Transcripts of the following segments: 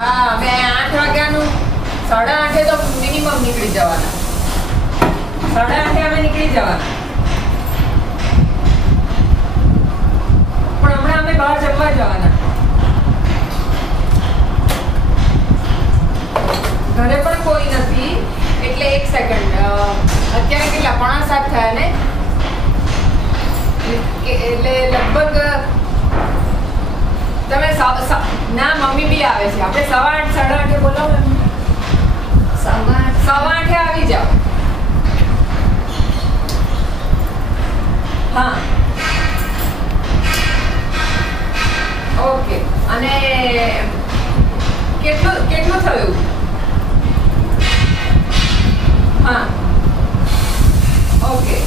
હા, મેં 8 વાગ્યાનું 8:30 તો મિનિમમ નીકળી જવાના. 8:30 અમે નીકળી જવાના. પણ હમણાં અમે બહાર જમવા જવાના. ઘરે પણ કોઈ નથી એટલે એક સેકન્ડ. અત્યારે કેટલા 6:45 થયા ને, એટલે લગભગ તમે ના મમ્મી બી આવે છે. આપણે 8:15 8:30 બોલાવો એમ. 8:15 આવી જાઓ. હા, ઓકે. અને કેટલું થયું? હા, ઓકે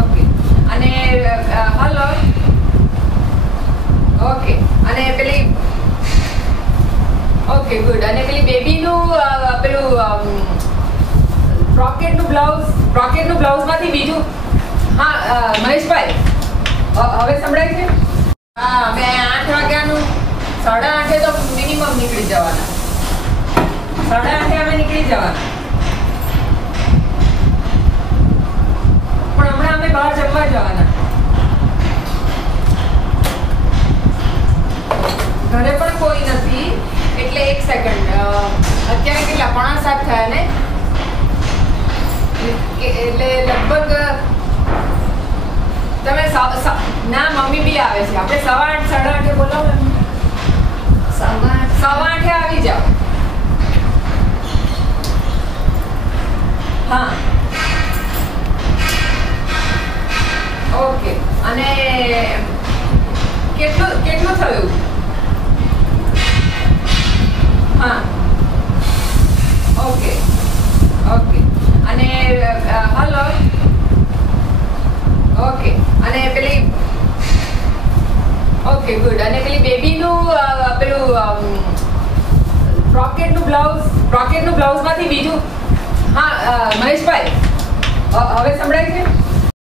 ઓકે. અને હલો, ઓકે. અને પેલી ઓકે ગુડ. અને પેલી બેબીનું પેલું બ્રોકેટનું બ્લાઉઝમાંથી બીજું. હા મહેશભાઈ, હવે સંભળાય છે? હા, મેં 8 વાગ્યાનું 8:30 તો મિનિમમ નીકળી જવાના. 8:30 અમે નીકળી જવાના. પણ હમણાં અમે બહાર જમવા જવાના. ઘરે પણ કોઈ નથી એટલે એક સેકન્ડ. અત્યારે કેટલા 6:45 થયા ને, એટલે લગભગ તમે ના મમ્મી બી આવે છે. આપણે 8:15 8:30 બોલાવો એમ. 8:15 આવી જાઓ. હા, ઓકે. અને કેટલું થયું? હા, ઓકે ઓકે. અને હલો, ઓકે. અને પેલી ઓકે ગુડ. અને પેલી બેબીનું પેલું બ્રોકેટનું બ્લાઉઝમાંથી બીજું. હા મહેશભાઈ, હવે સંભળાય છે?